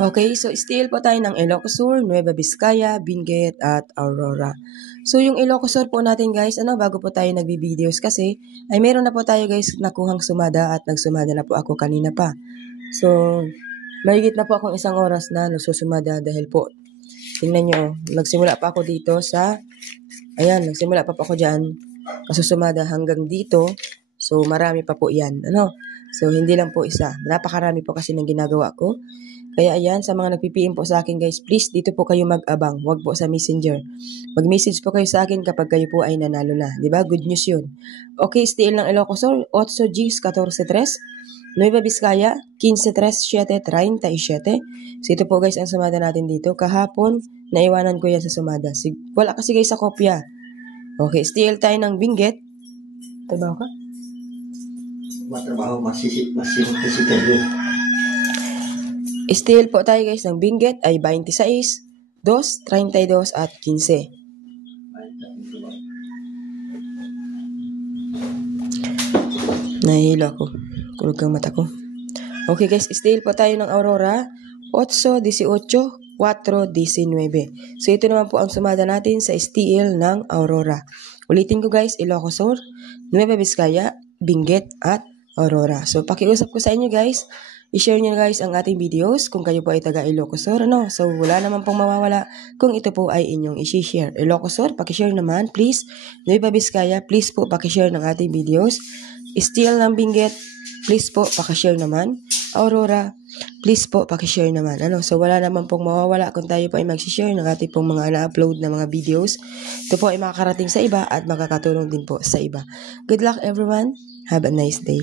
Okay, so still po tayo ng Ilocos Sur, Nueva Vizcaya, Benguet, at Aurora. So yung Ilocos Sur po natin guys, bago po tayo nagbi-videos kasi, ay meron na po tayo guys nakuhang sumada at nagsumada na po ako kanina pa. So, mahigit na po akong isang oras na nagsusumada dahil po, tingnan nyo, nagsimula pa ako dito sa, nagsimula pa po ako dyan, kasusumada hanggang dito. So, marami pa po yan, So, hindi lang po isa. Napakarami po kasi ng ginagawa ko. Kaya ayan, sa mga nagpipiin po sa akin guys, please dito po kayo mag-abang, wag po sa messenger. Mag-message po kayo sa akin kapag kayo po ay nanalo na, di ba? Good news yun. Okay, still ng Ilocos Sur, 8 Gs 14-3, Nueva Vizcaya, 15-3-7-37. So ito po guys ang sumada natin dito. Kahapon, naiwanan ko yan sa sumada. Wala kasi guys sa kopya. Okay, still tayo ng Benguet. Trabaho ka? Matrabaho, masisip Still po tayo guys ng Benguet ay 26, 2, 32 at 15. Nahihilo ako. Kulog ang mata ko. Okay guys, still po tayo ng Aurora 8, 18, 4, 19. So ito naman po ang sumada natin sa STL ng Aurora. Ulitin ko guys, Ilocos Sur, Nueva Vizcaya, Benguet at Aurora. So pakiusap ko sa inyo guys, i-share nyo guys ang ating videos kung kayo po ay taga Ilocos Sur, So wala naman pong mawawala kung ito po ay inyong i-share. Ilocos Sur, pakishare naman please. Nueva Vizcaya, please po pakishare ng ating videos. Still ng Benguet, please po pakishare naman. Aurora, please po pakishare naman. So wala naman pong mawawala kung tayo po ay mag-share ng ating pong mga na-upload na mga videos. Ito po ay makakarating sa iba at makakatulong din po sa iba. Good luck everyone. Have a nice day.